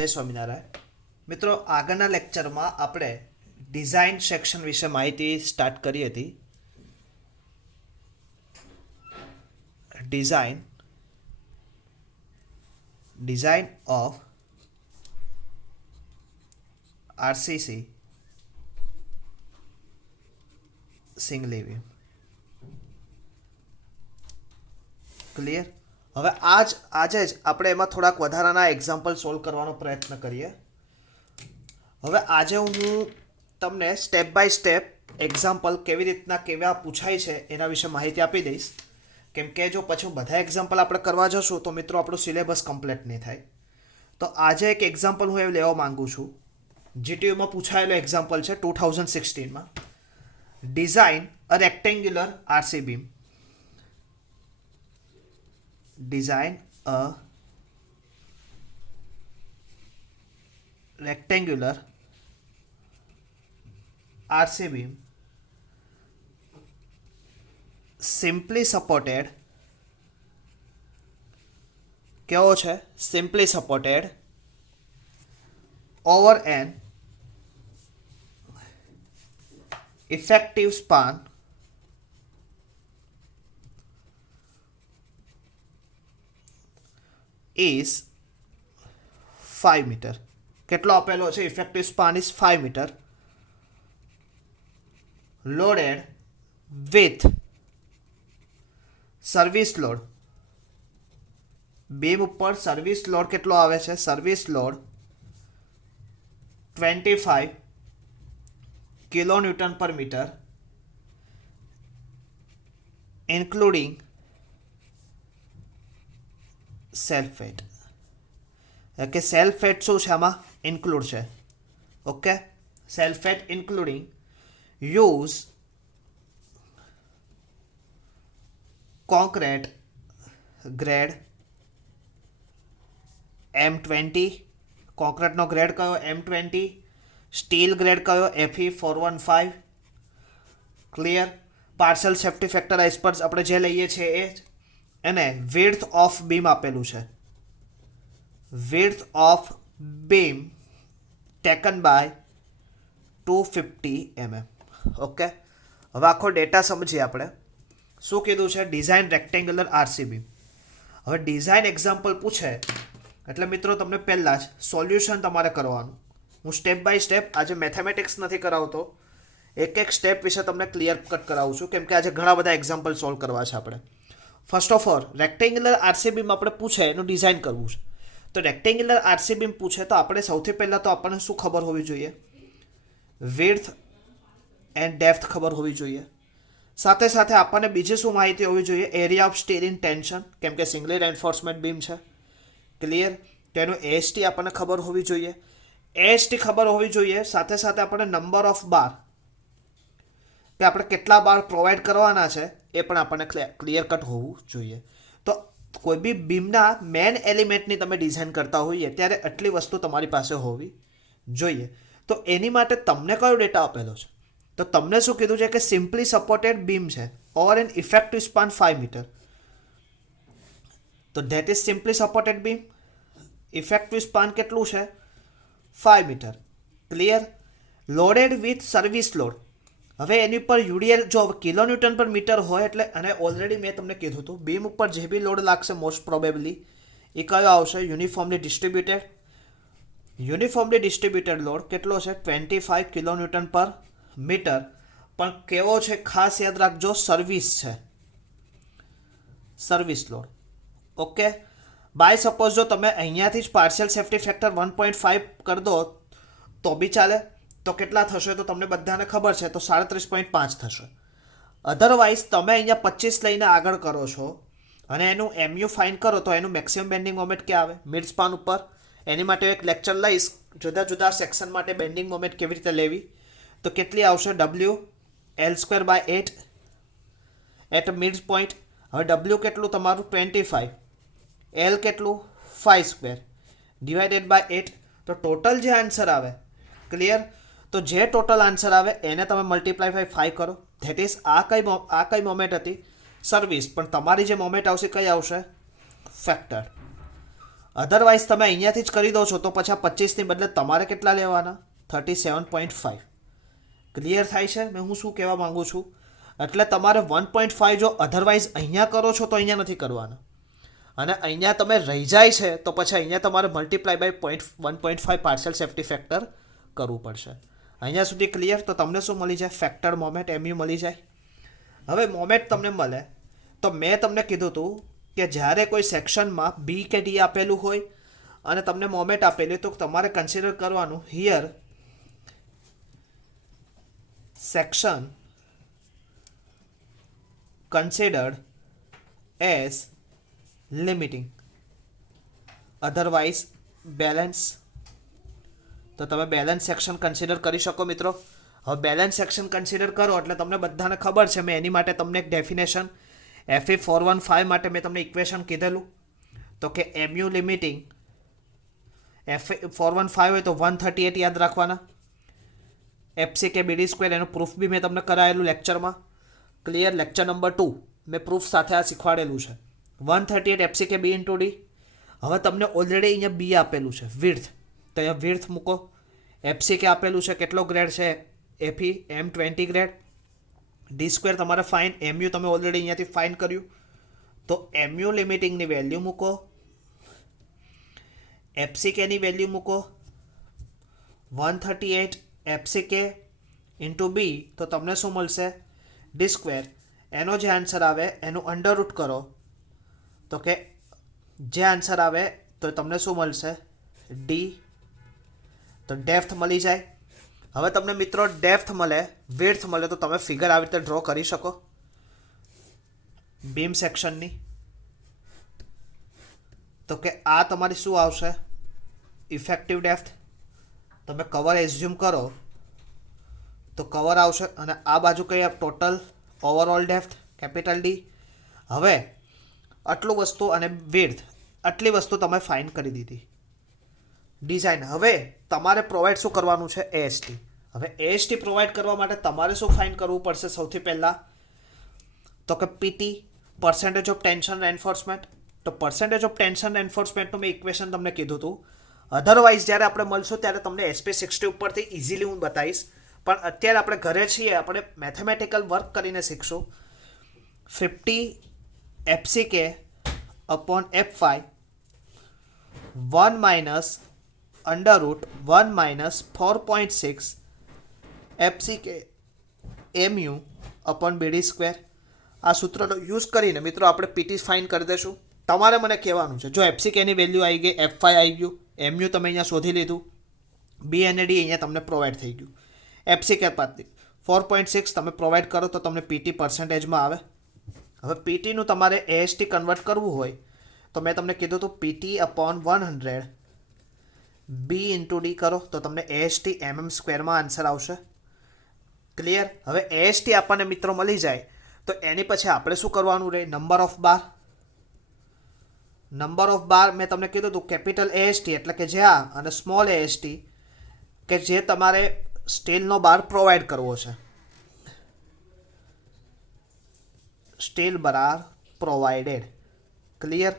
જય સ્વામિનારાયણ મિત્રો, આગળના લેક્ચરમાં આપણે ડિઝાઇન સેક્શન વિશે માહિતી સ્ટાર્ટ કરી હતી. Design of RCC singly view. Clear? હવે આજે જ આપણે એમાં થોડાક વધારાના એક્ઝામ્પલ સોલ્વ કરવાનો પ્રયત્ન કરીએ. હવે આજે હું તમને સ્ટેપ બાય સ્ટેપ એક્ઝામ્પલ કેવી રીતના કેવા પૂછાય છે એના વિશે માહિતી આપી દઈશ. કેમ કે જો પછી બધા એક્ઝામ્પલ આપણે કરવા જશું તો મિત્રો આપણું સિલેબસ કમ્પ્લીટ નહીં થાય. તો આજે એક એક્ઝામ્પલ હું એવું લેવા માંગુ છું. જીટીયુમાં પૂછાયેલો એક્ઝામ્પલ છે 2016માં. Design a rectangular RC beam. Design a rectangular RC beam simply supported. કેવો છે? Simply supported over an effective span is 5 metre. કેટલો આપેલો છે? Effective span is 5 metre. Loaded with service load. Beam ઉપર સર્વિસ લોડ કેટલો આવે છે? Service load 25 kilo newton per metre including self weight. કે સેલ્ફ વેટ શું છે આમાં? ઇન્ક્લુડ છે. Okay, self weight including use concrete grade M20. કોન્ક્રીટનો ગ્રેડ કયો? M20. સ્ટીલ ગ્રેડ કયો? Fe415. Clear? Partial safety factor as per આપણે જે લઈએ છીએ એ જ. એને વિડ્થ ઓફ બીમ આપેલું છે. Width of beam taken by 250 mm. Okay, હવે આખો ડેટા સમજીએ આપણે. શું કીધું છે? Design rectangular RC beam. હવે ડિઝાઇન એક્ઝામ્પલ પૂછે એટલે મિત્રો તમને પહેલાં જ સોલ્યુશન તમારે કરવાનું. હું સ્ટેપ બાય સ્ટેપ આજે મેથેમેટિક્સ નથી કરાવતો, એક સ્ટેપ વિશે તમને ક્લિયર કટ કરાવું છું, કેમ કે આજે ઘણા બધા એક્ઝામ્પલ સોલ્વ કરવા છે આપણે. First of all rectangular RC beam આપણે પૂછે એનું ડિઝાઇન કરવું છે. તો રેક્ટેન્ગ્યુલર આરસી બીમ પૂછે તો આપણે સૌથી પહેલાં તો આપણને શું ખબર હોવી જોઈએ? વિડ્થ એન્ડ ડેપ્થ ખબર હોવી જોઈએ. સાથે સાથે આપણને બીજી શું માહિતી હોવી જોઈએ? Area of still in tension, કેમ કે સિંગલી રેન્ફોર્સમેન્ટ બીમ છે. ક્લિયર? તેનું એએસટી આપણને ખબર હોવી જોઈએ. એએસટી ખબર હોવી જોઈએ. સાથે સાથે આપણને નંબર ઓફ બાર, કે આપણે કેટલા બાર પ્રોવાઈડ કરવાના છે એ પણ આપણને ક્લિયર કટ હોવું જોઈએ. તો કોઈ બી બીમના મેન એલિમેન્ટની તમે ડિઝાઇન કરતા હોઈએ ત્યારે આટલી વસ્તુ તમારી પાસે હોવી જોઈએ. તો એની માટે તમને કયો ડેટા આપેલો છે? તો તમને શું કીધું છે? કે સિમ્પલી સપોર્ટેડ બીમ છે over an effective span 5 metre. તો that is simply supported beam. Effective span કેટલું છે? 5 metre. Clear? Loaded with service load. હવે એની ઉપર યુડીએલ જો કિલો ન્યૂટન પર મીટર હોય એટલે, અને ઓલરેડી મેં તમને કીધું હતું બીમ ઉપર જે બી લોડ લાગશે મોસ્ટ પ્રોબેબલી એ કયો આવશે? Uniformly distributed. Uniformly distributed load કેટલો છે? 25 કિલો ન્યૂટન પર મીટર. પણ કેવો છે? ખાસ યાદ રાખજો, સર્વિસ છે. Service load. Okay, by suppose જો તમે અહીંયાથી જ પાર્શિયલ સેફ્ટી ફેક્ટર 1.5 કરી દો તો બી ચાલે. તો કેટલા થશે? તો તમને બધાને ખબર છે, તો 37.5 થશે. અધરવાઇઝ તમે અહીંયા 25 લઈને આગળ કરો છો અને એનું MU ફાઇન કરો તો એનું મેક્સિમમ બેન્ડિંગ મોમેન્ટ ક્યાં આવે? મિડ સ્પાન ઉપર. એની માટે એક લેક્ચર લઈશ જુદા જુદા સેક્શન માટે બેન્ડિંગ મોમેન્ટ કેવી રીતે લેવી. તો કેટલી આવશે? WL2/8 at mid point. હવે W કેટલું તમારું? 25. L કેટલું? 5² ડિવાઇડેડ બાય 8. તો ટોટલ જે આન્સર આવે, ક્લિયર? તો જે ટોટલ આન્સર આવે એને તમે મલ્ટીપ્લાય બાય 5 કરો. ધેટ ઇઝ આ કઈ મોમેન્ટ હતી? સર્વિસ. પણ તમારી જે મોમેન્ટ આવશે કઈ આવશે? ફેક્ટર. અધરવાઇઝ તમે અહીંયાથી જ કરી દો છો તો પછી 25ની બદલે તમારે કેટલા લેવાના? 37.5. ક્લિયર થાય છે મેં હું શું કહેવા માંગુ છું? એટલે તમારે 1.5 જો અધરવાઇઝ અહીંયા કરો છો તો અહીંયા નથી કરવાના, અને અહીંયા તમે રહી જાય છે તો પછી અહીંયા તમારે multiply by 1.5 partial safety factor કરવું પડશે. અહીંયા સુધી ક્લિયર? તો તમને શું મળી જાય? ફેક્ટર મોમેન્ટ એમયુ મળી જાય. હવે મોમેન્ટ તમને મળે તો મેં તમને કીધું હતું કે જ્યારે કોઈ સેક્શનમાં બી કે ડી આપેલું હોય અને તમને મોમેન્ટ આપેલી તો તમારે કન્સિડર કરવાનું here section considered as limiting, otherwise balance. તો તમે બેલેન્સ સેક્શન કન્સિડર કરી શકો મિત્રો. હવે બેલેન્સ સેક્શન કન્સિડર કરો એટલે તમને બધાને ખબર છે, મેં એની માટે તમને એક ડેફિનેશન FE415 માટે મેં તમને ઇક્વેશન કીધેલું તો કે MU લિમિટિંગ FE415 હોય તો 138 યાદ રાખવાના. FCK BD સ્ક્વેર એનું પ્રૂફ બી મેં તમને કરાયેલું લેક્ચરમાં. ક્લિયર? લેક્ચર નંબર 2 મેં પ્રૂફ સાથે આ શીખવાડેલું છે. 138 FCK B ઇન્ટુ ડી. હવે તમને ઓલરેડી અહીંયા બી આપેલું છે વિડ્થ, તો અહીંયા વિડ્થ મૂકો. FCK આપેલું છે કેટલો ગ્રેડ છે? FE M20 grade. D square તમારે ફાઇન, MU તમે ઓલરેડી અહીંયાથી ફાઇન કર્યું તો MU લિમિટિંગની વેલ્યુ મૂકો, FCKની વેલ્યુ મૂકો 138 FCK ઇન્ટુ બી, તો તમને શું મળશે? D square. એનો જે આન્સર આવે એનું અંડર રૂટ કરો તો કે જે આન્સર આવે તો તમને શું મળશે? ડી. તો ડેપ્થ મળી જાય. હવે તમને મિત્રો ડેપ્થ મળે, વિડ્થ મળે તો તમે ફિગર આવી રીતે ડ્રો કરી શકો બીમ સેક્શનની. તો કે આ તમારી શું આવશે? Effective depth. તમે કવર એઝ્યુમ કરો તો કવર આવશે, અને આ બાજુ કઈ total overall depth capital D. હવે આટલું વસ્તુ અને વિડ્થ આટલી વસ્તુ તમે ફાઇન કરી દીધી. ડિઝાઇન. હવે તમારે પ્રોવાઈડ શું કરવાનું છે? AST. હવે AST પ્રોવાઈડ કરવા માટે તમારે શું ફાઇન કરવું પડશે સૌથી પહેલાં? તો કે PT percentage of tension enforcement. તો પર્સન્ટેજ ઓફ ટેન્શન એન્ફોર્સમેન્ટનું મેં ઇક્વેશન તમને કીધું હતું. અધરવાઇઝ જ્યારે આપણે મળશું ત્યારે તમને SP60 ઉપરથી ઇઝીલી હું બતાવીશ, પણ અત્યારે આપણે ઘરે છીએ, આપણે મેથેમેટિકલ વર્ક કરીને શીખશું. 50 FCK upon F5 1 minus under root 1 minus 4.6 FCK MU upon BD square. આ સૂત્રનો યુઝ કરીને મિત્રો આપણે PT ફાઇન કરી દઈશું. તમારે મને કહેવાનું છે જો FCKની વેલ્યુ આવી ગઈ, F5 આવી ગયું, MU તમે અહીંયા શોધી લીધું, B અને D અહીંયા તમને પ્રોવાઈડ થઈ ગયું. FCK પાતી 4.6 તમે પ્રોવાઈડ કરો તો તમને PT પર્સન્ટેજમાં આવે. હવે PTનું તમારે AST કન્વર્ટ કરવું હોય તો મેં તમને કીધું હતું PT upon 100 B into D કરો તો તમને AST mm સ્ક્વેરમાં આન્સર આવશે. ક્લિયર? હવે AST આપણને મિત્રો મળી જાય તો એની પછી આપણે શું કરવાનું રહે? Number of bar. Number of bar મેં તમને કીધું હતું કેપિટલ AST એટલે કે જે આ, અને સ્મોલ AST કે જે તમારે સ્ટીલનો બાર પ્રોવાઈડ કરવો છે. સ્ટીલ બાર પ્રોવાઇડેડ. ક્લિયર?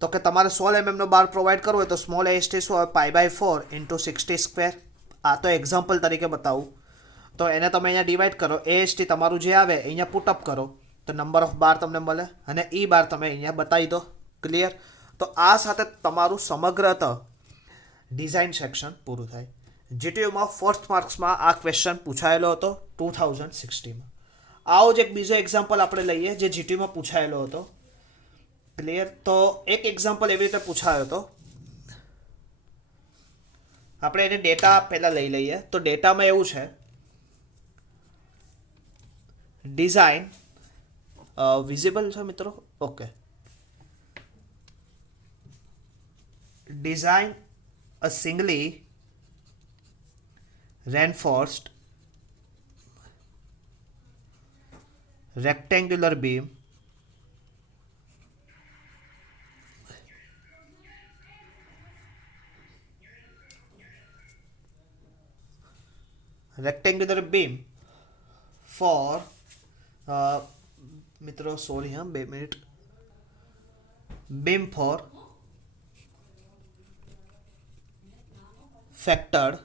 તો કે તમારે 16 mm નો બાર પ્રોવાઈડ કરવો હોય તો સ્મોલ AST શું આવે? π/4 ઇન્ટુ 60 સ્ક્વેર. આ તો એક્ઝામ્પલ તરીકે બતાવું તો એને તમે અહીંયા ડિવાઈડ કરો. AST તમારું જે આવે અહીંયા પુટઅપ કરો તો નંબર ઓફ બાર તમને મળે, અને E બાર તમે અહીંયા બતાવી દો. ક્લિયર? તો આ સાથે તમારું સમગ્રત ડિઝાઇન સેક્શન પૂરું થાય. GTUમાં ફર્સ્ટ માર્ક્સમાં આ ક્વેશ્ચન પૂછાયેલો હતો 2016માં. આવો જ એક બીજો એક્ઝામ્પલ આપણે લઈએ જે GTUમાં પૂછાયેલો હતો. ક્લિયર? તો એક એક્ઝામ્પલ એવી રીતે પૂછાયો હતો. આપણે એને ડેટા પહેલાં લઈ લઈએ. તો ડેટામાં એવું છે ડિઝાઇન વિઝિબલ છે મિત્રો? Okay. Design a singly reinforced rectangular beam for મિત્રો સોરી હા 2 minute. beam for factored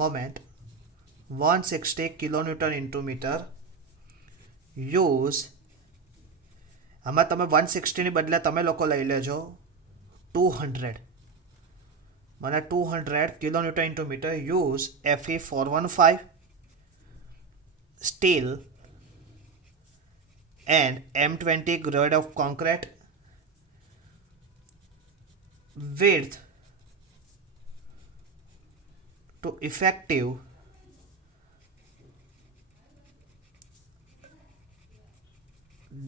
moment 160 kilonewton into metre use, આમાં તમે 160ની બદલે તમે લોકો લઈ લેજો 200, મને 200 kilonewton into metre use Fe415 steel and M20 grade of concrete, width to effective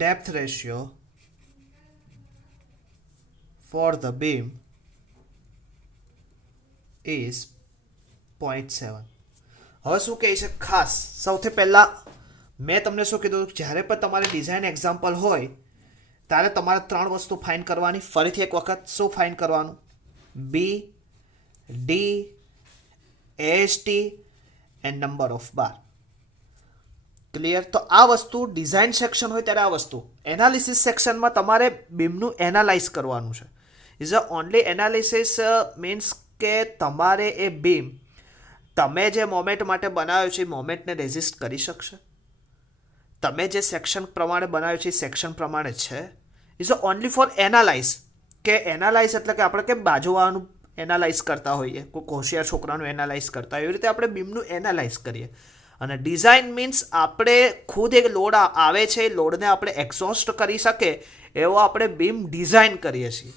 depth ratio for the beam is 0.7. હવે શું કહે છે ખાસ, સૌથી પહેલાં મેં તમને શું કીધું, જ્યારે પણ તમારે ડિઝાઇન એક્ઝામ્પલ હોય ત્યારે તમારે 3 વસ્તુ ફાઇન કરવાની. ફરીથી એક વખત શું ફાઇન કરવાનું? B, D, AST and number of bar. Clear? તો આ વસ્તુ ડિઝાઇન સેક્શન હોય ત્યારે આ વસ્તુ. એનાલિસિસ સેક્શનમાં તમારે બીમનું એનાલાઇઝ કરવાનું છે. Is a only analysis means કે તમારે એ બીમ તમે જે મોમેન્ટ માટે બનાવ્યો છે એ મોમેન્ટને રેઝિસ્ટ કરી શકશે. તમે જે સેક્શન પ્રમાણે બનાવ્યું છે એ સેક્શન પ્રમાણે છે. Is a only for analyse. કે એનાલાઇઝ એટલે કે આપણે કેમ બાજુવાળાનું એનાલાઇઝ કરતા હોઈએ, કોઈ હોશિયાર છોકરાનું એનાલાઇઝ કરતા હોય, એવી રીતે આપણે બીમનું એનાલાઇઝ કરીએ. અને ડિઝાઇન મીન્સ આપણે ખુદ એક લોડ આવે છે, એ લોડને આપણે એક્ઝોસ્ટ કરી શકે એવો આપણે બીમ ડિઝાઇન કરીએ છીએ.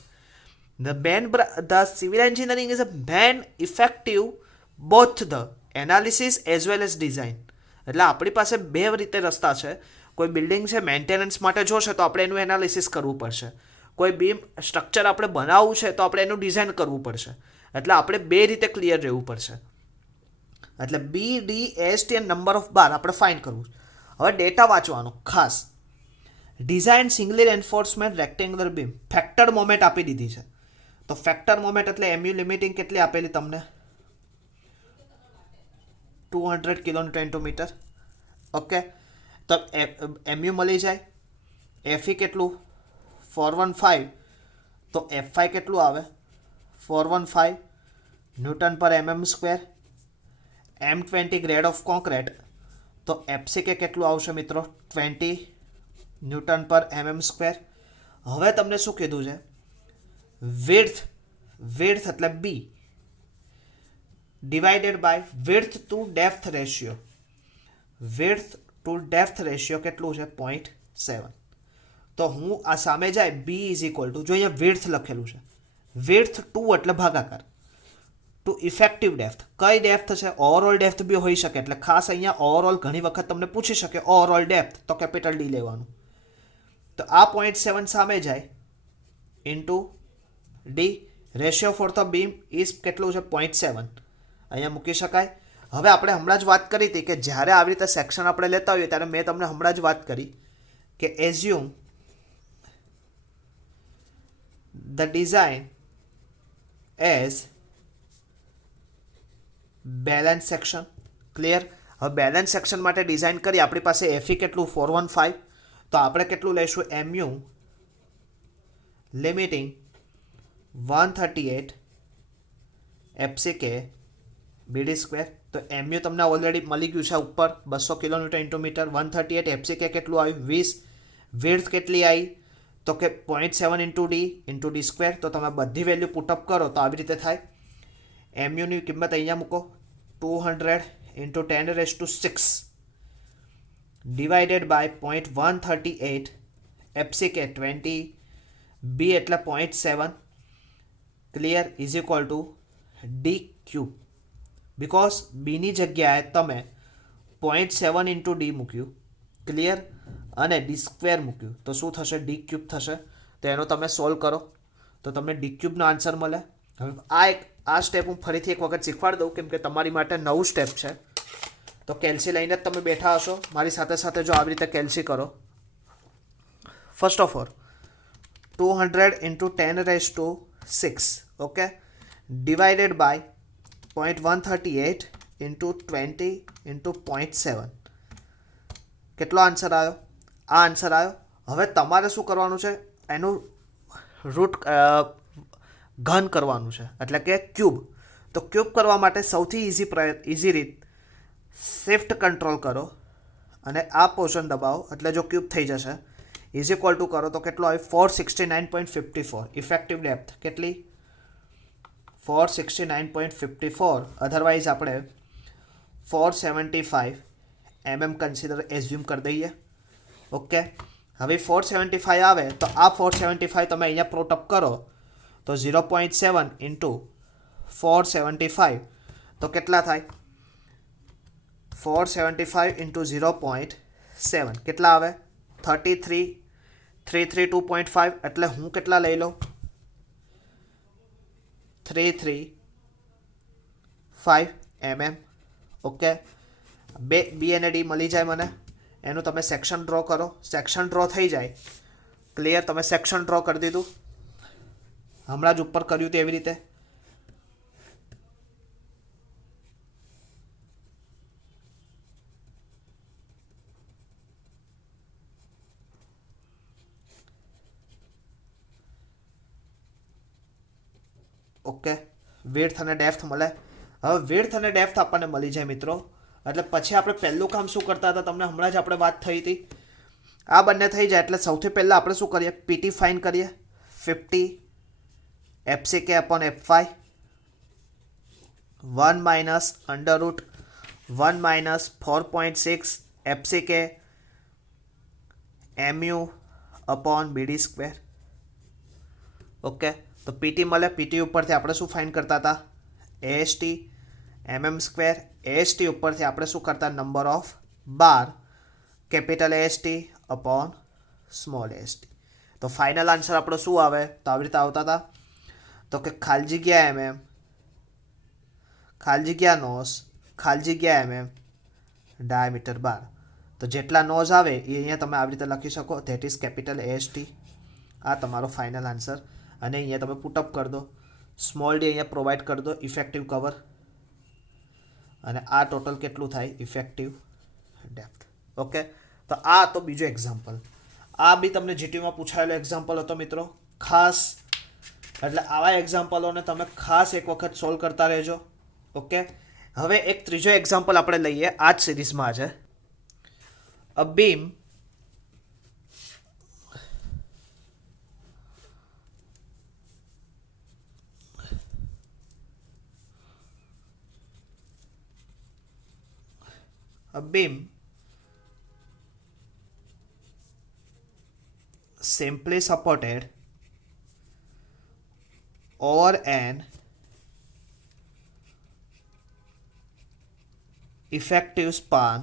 The civil engineering is a main effective both the analysis as well as design. એટલે આપણી પાસે બે રીતે રસ્તા છે. કોઈ બિલ્ડિંગ છે મેન્ટેનન્સ માટે જોશે તો આપણે એનું એનાલિસિસ કરવું પડશે. કોઈ બીમ સ્ટ્રક્ચર આપણે બનાવવું છે તો આપણે એનું ડિઝાઇન કરવું પડશે. એટલે આપણે બે રીતે ક્લિયર રહેવું પડશે. એટલે બી, ડી, એસટી અને નંબર ઓફ બાર આપણે ફાઇન કરવું. હવે ડેટા વાંચવાનો ખાસ. Design singly enforcement rectangular beam, factor moment આપી દીધી છે. તો ફેક્ટર મોમેન્ટ એટલે એમયુ લિમિટિંગ કેટલી આપેલી તમને? 200 કિલોન્યુટન ઇન્ટુ મીટર. ઓકે, તો એમયુ મળી જાય. એફઈ કેટલું? 415. તો એફઆઈ કેટલું આવે? 415 ન્યૂટન પર mm square. M20 grade of concrete, તો એફસીકે કેટલું આવશે મિત્રો? 20 ન્યૂટન પર mm સ્ક્વેર. હવે તમને શું કીધું છે? વિડ્થ એટલે B divided by width to depth ratio. Width to depth ratio કેટલું છે? 0.7. તો હું આ સામે જાય બી ઇઝ ઇક્વલ ટુ, જો અહીંયા વિડ્થ લખેલું છે, વિડ્થ 2 એટલે ભાગાકાર ટુ ઇફેક્ટિવ ડેપ્થ. કઈ ડેપ્થ છે? ઓવરઓલ ડેપ્થ બી હોઈ શકે. એટલે ખાસ અહીંયા ઓવરઓલ ઘણી વખત તમને પૂછી શકે ઓવરઓલ ડેપ્થ, તો કેપિટલ ડી લેવાનું. તો આ 0.7 સામે જાય into D. Ratio for the beam is કેટલું છે? 0.7. અહીંયા મૂકી શકાય. હવે આપણે હમણાં જ વાત કરી હતી કે જ્યારે આવી રીતે સેક્શન આપણે લેતા હોઈએ ત્યારે મેં તમને હમણાં જ વાત કરી કે assume the design as balance section. Clear? હવે બેલેન્સ સેક્શન માટે ડિઝાઇન કરી, આપણી પાસે એફઈ કેટલું? 415. તો આપણે કેટલું લઈશું? એમયુ લિમિટિંગ 138 એફસીકે બીડી સ્ક્વેર. તો એમયુ તમને ઓલરેડી મળી ગયું છે ઉપર 200 કિલોન્યુટન ઇન્ટુ મીટર. 138 એફસીકે કેટલું આવ્યું? 20. વિડ્થ કેટલી આવી? તો કે 0.7 ઇન્ટુ ડી સ્ક્વેર. તો તમે બધી વેલ્યુ પુટઅપ કરો તો આવી રીતે થાય. એમયુની કિંમત અહીંયા મૂકો, 200 into 10⁶ divided by 0.138 FCK 20, B એટલે 0.7. Clear? Is equal to D cube. Because બીની જગ્યાએ તમે 0.7 ઇન્ટુ ડી મૂક્યું. ક્લિયર? અને ડી સ્ક્વેર મૂક્યું તો શું થશે? ડી ક્યુબ થશે. તો એનો તમે સોલ્વ કરો તો તમને ડી ક્યુબનો આન્સર મળે. હવે આ સ્ટેપ હું ફરીથી એક વખત શીખવાડી દઉં કેમ કે તમારી માટે નવું સ્ટેપ છે. તો કેલ્સી લઈને જ તમે બેઠા હશો. મારી સાથે સાથે જો આવી રીતે કેલ્સી કરો. First of all 200 into 10⁶, okay, divided by 0.138 into 20 into 0.7. કેટલો આન્સર આવ્યો? આ આન્સર આવ્યો. હવે તમારે શું કરવાનું છે? એનું રૂટ ઘન કરવાનું છે, એટલે કે ક્યુબ. તો ક્યુબ કરવા માટે સૌથી ઇઝી રીત, શિફ્ટ કંટ્રોલ કરો અને આ પોર્શન દબાવો, એટલે જો ક્યુબ થઈ જશે. ઇઝ ઇક્વલ ટુ કરો તો કેટલો આવે? 469.54. ઇફેક્ટિવ ડેપ્થ કેટલી? 469.54. અધરવાઇઝ આપણે 475 કન્સિડર એઝ્યુમ કરી દઈએ. ઓકે, હવે 475 આવે તો આ 475 તમે અહીંયા પ્રોટઅપ કરો તો 0.7 ઇન્ટુ 475 તો કેટલા થાય? 475 ઇન્ટુ 0.7 કેટલા આવે? 332.5. એટલે હું કેટલા લઈ લઉં? 335 mm. ઓકે, બે બી અને ડી મળી જાય મને. એનું તમે સેક્શન ડ્રો કરો. સેક્શન ડ્રો થઈ જાય. ક્લિયર? તમે સેક્શન ડ્રો કરી દીધું, હમણાં જ ઉપર કર્યું હતું એવી રીતે. ઓકે, વિડ્થ અને ડેપ્થ મળે. હવે વિડ્થ અને ડેપ્થ આપણને મળી જાય મિત્રો, એટલે પછી આપણે પહેલું કામ શું કરતા હતા તમને હમણાં જ આપણે વાત થઈ હતી. આ બંને થઈ જાય એટલે સૌથી પહેલાં આપણે શું કરીએ? પીટી ફાઇન કરીએ. 50 FCK upon F5 1 minus under root 1 minus 4.6 FCK mu upon BD square. Okay, તો પીટી મળે. પીટી ઉપરથી આપણે શું ફાઇન કરતા હતા? AST mm square. AST ઉપરથી આપણે શું કરતા? Number of bar, capital AST upon small AST. તો ફાઇનલ આન્સર આપણો શું આવે? તો આવી રીતે આવતા હતા. તો કે ખાલી જગ્યા mm, ખાલી જગ્યા નોઝ, ખાલી જગ્યા mm, ડાયામીટર બાર. તો જેટલા નોઝ આવે એ અહીંયા તમે આવી રીતે લખી શકો. That is capital AST. આ તમારો ફાઇનલ આન્સર. અને અહીંયા તમે પુટઅપ કરી દો. સ્મોલ ડી અહીંયા પ્રોવાઈડ કરી દો, ઇફેક્ટિવ કવર. અને આ ટોટલ કેટલું થાય? Effective depth. ઓકે, તો આ તો બીજો એક્ઝામ્પલ. આ બી તમને જીટીયુમાં પૂછાયેલો એક્ઝામ્પલ હતો મિત્રો. ખાસ એટલે આવા એક્ઝામ્પલોને તમે ખાસ એક વખત સોલ્વ કરતા રહેજો. ઓકે, હવે એક ત્રીજો એક્ઝામ્પલ આપણે લઈએ આ જ સિરીઝમાં આજે. અ beam simply supported over an effective span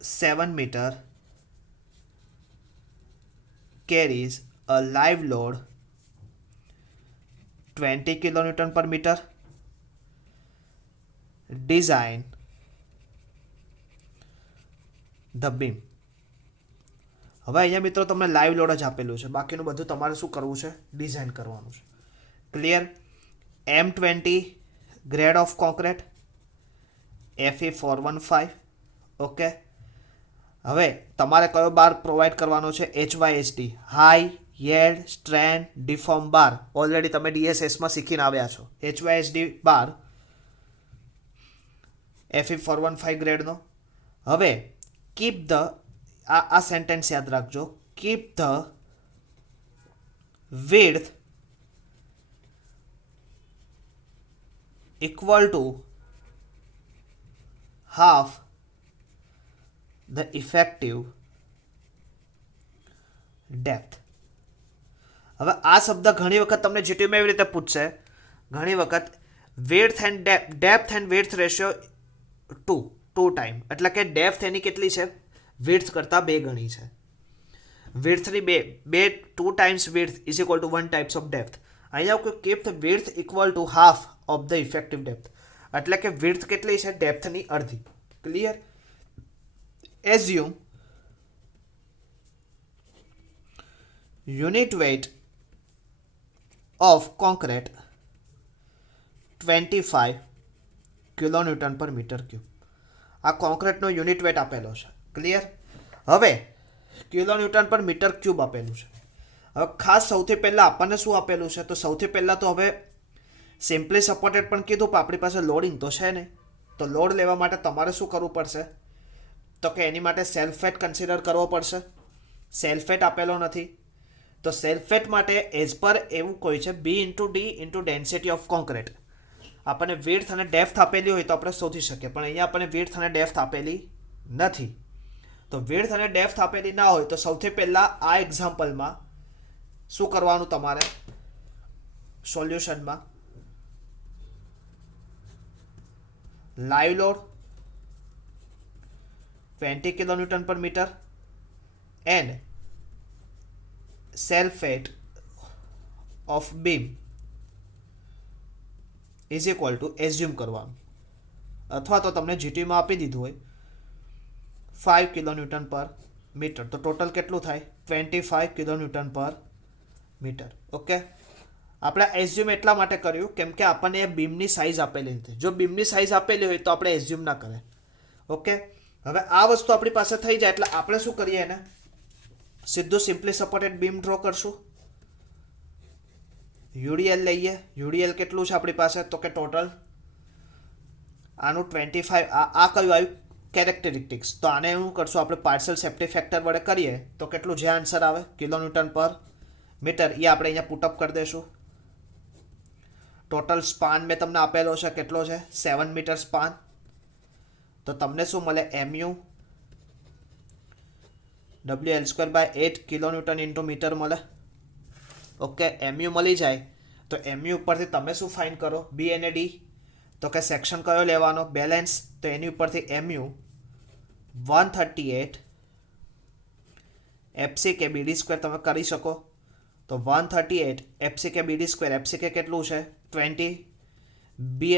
7 meter carries a live load 20 kilonewton per meter. Design the beam. હવે અહીંયા મિત્રો તમને લાઈવ લોડ જ આપેલું છે, બાકીનું બધું તમારે શું કરવું છે? ડિઝાઇન કરવાનું છે. Clear? M20 grade of concrete FE415. Okay, હવે તમારે કયો બાર પ્રોવાઈડ કરવાનો છે? HYSD, high yield strength deform bar. Already તમે DSSમાં શીખીને આવ્યા છો. HYSD બાર FE415 ગ્રેડનો. હવે કીપ ધ, આ સેન્ટેન્સ યાદ રાખજો, keep the width equal to half the effective depth. હવે આ શબ્દ ઘણી વખત તમને જીટીયુમાં એવી રીતે પૂછશે. ઘણી વખત width and depth and width ratio 2 time, એટલે કે ડેપ્થ એની કેટલી છે? વિડ્થ કરતાં 2 ગણી છે. વિડ્થની 2 times width is equal to 1 types of depth. અહીંયા keep the width equal to half of the effective depth, એટલે કે વિડ્થ કેટલી છે? ડેપ્થની અડધી. Clear? Assume unit weight of concrete 25 kilonewton per meter cube. આ કોન્ક્રીટનો યુનિટ વેટ આપેલો છે. ક્લિયર? હવે kilo newton per metre cube આપેલું છે. હવે ખાસ સૌથી પહેલાં આપણને શું આપેલું છે, તો સૌથી પહેલાં તો હવે સિમ્પલી સપોર્ટેડ પણ કીધું, પણ આપણી પાસે લોડિંગ તો છે નહીં. તો લોડ લેવા માટે તમારે શું કરવું પડશે, તો કે એની માટે સેલ્ફ વેટ કન્સિડર કરવો પડશે. સેલ્ફ વેટ આપેલો નથી, તો સેલ્ફ વેટ માટે એઝ પર એવું કોઈ છે B into D into density of concrete. આપણને વિડ્થ અને ડેપ્થ આપેલી હોય તો આપણે શોધી શકીએ, પણ અહીંયા આપણને વિડ્થ અને ડેપ્થ આપેલી નથી. તો વિડ્થ અને ડેપ્થ આપેલી ના હોય તો સૌથી પહેલાં આ એક્ઝામ્પલમાં શું કરવાનું તમારે સોલ્યુશનમાં, live load 20 kilo newton per metre and self weight of beam is equal to assume કરવાનું, અથવા તો તમને જીટીમાં આપી દીધું હોય 5 કિલો ન્યૂટન પર મીટર, તો ટોટલ કેટલું થાય 25 kilo newton per metre. Okay, આપણે એઝ્યુમ એટલા માટે કર્યું કેમ કે આપણને એ બીમની સાઇઝ આપેલી હતી. જો બીમની સાઇઝ આપેલી હોય તો આપણે એઝ્યુમ ના કરે. ઓકે, હવે આ વસ્તુ આપણી પાસે થઈ જાય એટલે આપણે શું કરીએ, એને સીધું સિમ્પલી સપોર્ટેડ બીમ ડ્રો કરશું. યુડીએલ લઈએ. યુડીએલ કેટલું છે આપણી પાસે, તો કે ટોટલ આનું 25. આ કયું આવ્યું કેરેક્ટરિસ્ટિક્સ, તો આને શું કરશું આપણે પાર્શિયલ સેફ્ટી ફેક્ટર વડે કરીએ તો કેટલું જે આન્સર આવે કિલો ન્યૂટન પર મીટર, એ આપણે અહીંયા પુટઅપ કરી દઈશું. ટોટલ સ્પાન મેં તમને આપેલો છે, કેટલો છે 7 મીટર સ્પાન. તો તમને શું મળે, MU WL²/8 kilonewton into metre મળે. ઓકે, એમયુ મળી જાય તો એમયુ ઉપરથી તમે શું ફાઇન્ડ કરો, બી અને ડી. તો કે સેક્શન કયો લેવાનો, બેલેન્સ, તો એની ઉપરથી એમયુ 138 FCK BD² તમે કરી શકો. તો 138 FCK BD², FCK કેટલું છે 20, બી